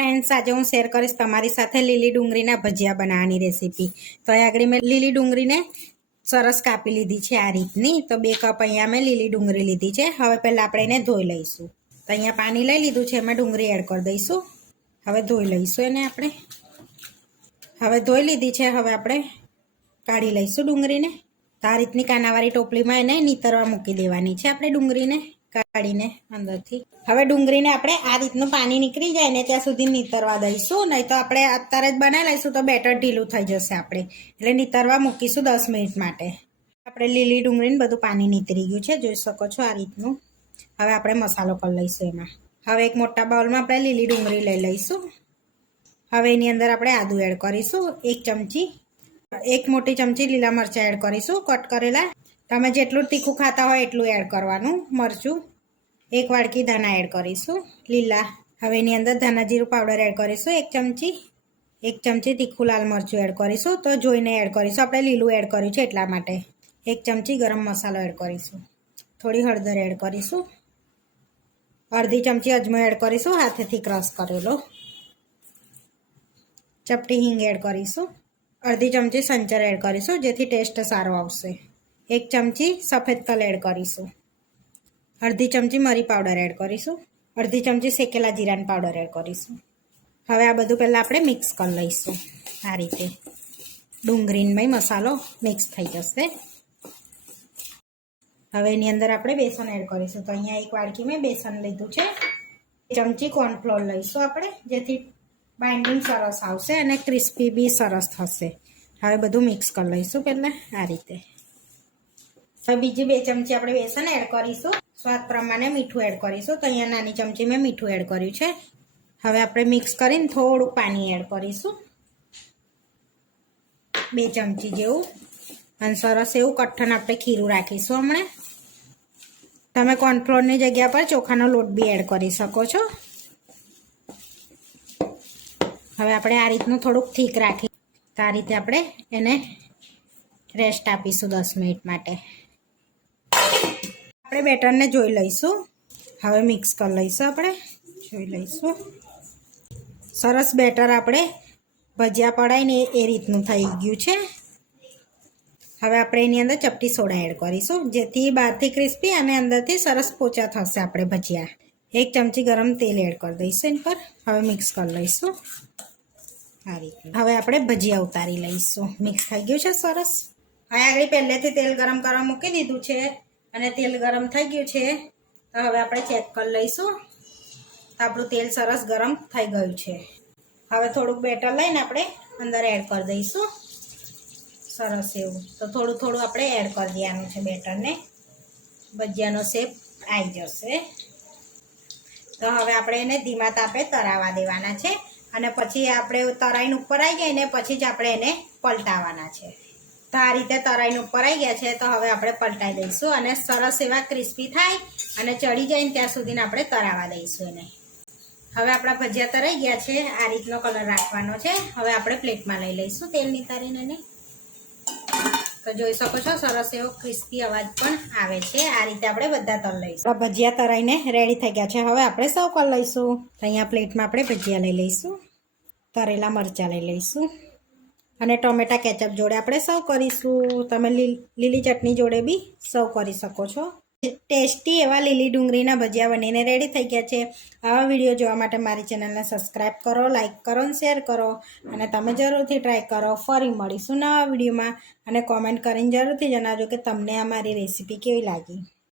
Friends, આજે હું share કરીશ તમારી સાથે લીલી ડુંગળીના ભજીયા બનાવવાની રેસીપી। તો અહીં આગળ મેં લીલી ડુંગળીને સરસ કાપી લીધી છે આ રીતની। તો 2 કપ અહીંયા મેં લીલી ડુંગળી લીધી છે। હવે પહેલાં આપણે એને ધોઈ લઈશું। તો અહીંયા પાણી લઈ લીધું છે, એમાં ડુંગળી એડ કરી દઈશું। હવે ધોઈ લઈશું એને આપણે। હવે ધોઈ લીધી છે, હવે આપણે કાઢી લઈશું ડુંગળીને। તો આ રીતની કાનાવાળી ટોપલીમાં એને નીતરવા મૂકી દેવાની છે આપણે ડુંગળીને કાઢીને અંદરથી। હવે ડુંગળીને આપણે આ રીતનું પાણી નીકળી જાય ને ત્યાં સુધી નીતરવા દઈશું, નહીં તો આપણે અત્યારે જ બનાવી લઈશું તો બેટર ઢીલું થઈ જશે આપણે, એટલે નીતરવા મૂકીશું 10 મિનિટ માટે। આપણે લીલી ડુંગળીને બધું પાણી નીતરી ગયું છે, જોઈ શકો છો આ રીતનું। હવે આપણે મસાલો કરી લઈશું એમાં। હવે એક મોટા બાઉલમાં આપણે લીલી ડુંગળી લઈ લઈશું। હવે એની અંદર આપણે આદુ એડ કરીશું 1 ચમચી, 1 મોટી ચમચી લીલા મરચાં એડ કરીશું કટ કરેલા। તમે જેટલું તીખું ખાતા હોય એટલું એડ કરવાનું મરચું। 1 વાડકી ધાણા એડ કરીશું લીલા। હવે એની અંદર ધાણા જીરું પાવડર એડ કરીશું 1 ચમચી। 1 ચમચી તીખું લાલ મરચું એડ કરીશું, તો જોઈને એડ કરીશું, આપણે લીલું એડ કર્યું છે એટલા માટે। 1 ચમચી ગરમ મસાલો એડ કરીશું। થોડી હળદર એડ કરીશું। અડધી ચમચી અજમો એડ કરીશું હાથેથી ક્રશ કરેલો। ચપટી હિંગ એડ કરીશું। અડધી ચમચી સંચર એડ કરીશું જેથી ટેસ્ટ સારો આવશે। 1 ચમચી સફેદ તલ એડ કરીશું। અડધી ચમચી મરી પાવડર એડ કરીશું। અડધી ચમચી શેકેલા જીરાનો પાવડર એડ કરીશું। હવે આ બધું પહેલાં આપણે મિક્સ કરી લઈશું આ રીતે, ડુંગળીમાં મસાલો મિક્સ થઈ જશે। હવે એની અંદર આપણે બેસન એડ કરીશું। તો અહીંયા 1 વાડકી મેં બેસન લીધું છે। 1 ચમચી કોર્નફ્લોર લઈશું આપણે, જેથી બાઇન્ડિંગ સરસ આવશે અને ક્રિસ્પી બી સરસ થશે। હવે બધું મિક્સ કરી લઈશું પહેલાં આ રીતે। હવે બીજી 2 ચમચી આપણે બેસન એડ કરીશું। સ્વાદ પ્રમાણે મીઠું એડ કરીશું। તો અહીંયા નાની ચમચી મેં મીઠું એડ કર્યું છે। હવે આપણે મિક્સ કરીને થોડું પાણી એડ કરીશું 2 ચમચી જેવું, અને સરસ એવું કઠણ આપણે ખીરું રાખીશું હમણાં। તમે કોર્નફ્લોરની જગ્યા પર ચોખાનો લોટ બી એડ કરી શકો છો। હવે આપણે આ રીતનું થોડુંક થીક રાખી, તો આ રીતે આપણે એને રેસ્ટ આપીશું 10 મિનિટ માટે। આપણે બેટરને જોઈ લઈશું। હવે મિક્સ કરી લઈશું, આપણે જોઈ લઈશું સરસ બેટર આપણે ભજીયા પડાવીને એ રીતનું થઈ ગયું છે। હવે આપણે એની અંદર ચપટી સોડા એડ કરીશું, જેથી બહારથી ક્રિસ્પી અને અંદરથી સરસ પોચા થશે આપણે ભજીયા। 1 ચમચી ગરમ તેલ એડ કરી દઈશું એની પર। હવે મિક્સ કરી લઈશું આ રીતે। હવે આપણે ભજીયા ઉતારી લઈશું। મિક્સ થઈ ગયું છે સરસ। હવે આગળ પહેલેથી તેલ ગરમ કરવા મૂકી દીધું છે અને તેલ ગરમ થઈ ગયું છે। તો હવે આપણે ચેક કરી લઈશું, તો આપણું તેલ સરસ ગરમ થઈ ગયું છે। હવે થોડુંક બેટર લઈને આપણે અંદર એડ કરી દઈશું સરસ એવું। તો થોડું થોડું આપણે એડ કરી દેવાનું છે બેટરને, ભજીયાનો શેપ આવી જશે। તો હવે આપણે એને ધીમા તાપે તળાવવા દેવાના છે, અને પછી આપણે તળાઈને ઉપર આવી જાય ને પછી જ આપણે એને પલટાવવાના છે। તો આ રીતે તળાઈને ઉપર આવી ગયા છે, તો હવે આપણે પલટાઈ દઈશું અને સરસ એવા ક્રિસ્પી થાય અને ચડી જાય ને ત્યાં સુધીને આપણે તળાવવા દઈશું એને। હવે આપણા ભજીયા તળાઈ ગયા છે, આ રીતનો કલર રાખવાનો છે। હવે આપણે પ્લેટમાં લઈ લઈશું તેલ નિતારીને એને। તો જોઈ શકો છો સરસ એવો ક્રિસ્પી અવાજ પણ આવે છે। આ રીતે આપણે બધા તળ લઈશું। ભજીયા તળાઈને રેડી થઈ ગયા છે, હવે આપણે સર્વ કરી લઈશું। તો અહીંયા પ્લેટમાં આપણે ભજીયા લઈ લઈશું, તળેલા મરચાં લઈ લઈશું, અને ટોમેટા કેચઅપ જોડે આપણે સર્વ કરીશું। તમે લીલી ચટણી જોડે બી સર્વ કરી શકો છો। ટેસ્ટી એવા લીલી ડુંગળીના ભજીયા બનીને રેડી થઈ ગયા છે। આવા વિડીયો જોવા માટે મારી ચેનલને સબસ્ક્રાઈબ કરો, લાઇક કરો અને શેર કરો, અને તમે જરૂરથી ટ્રાય કરો। ફરી મળીશું નવા વિડીયોમાં, અને કોમેન્ટ કરીને જરૂરથી જણાવજો કે તમને આ મારી રેસીપી કેવી લાગી।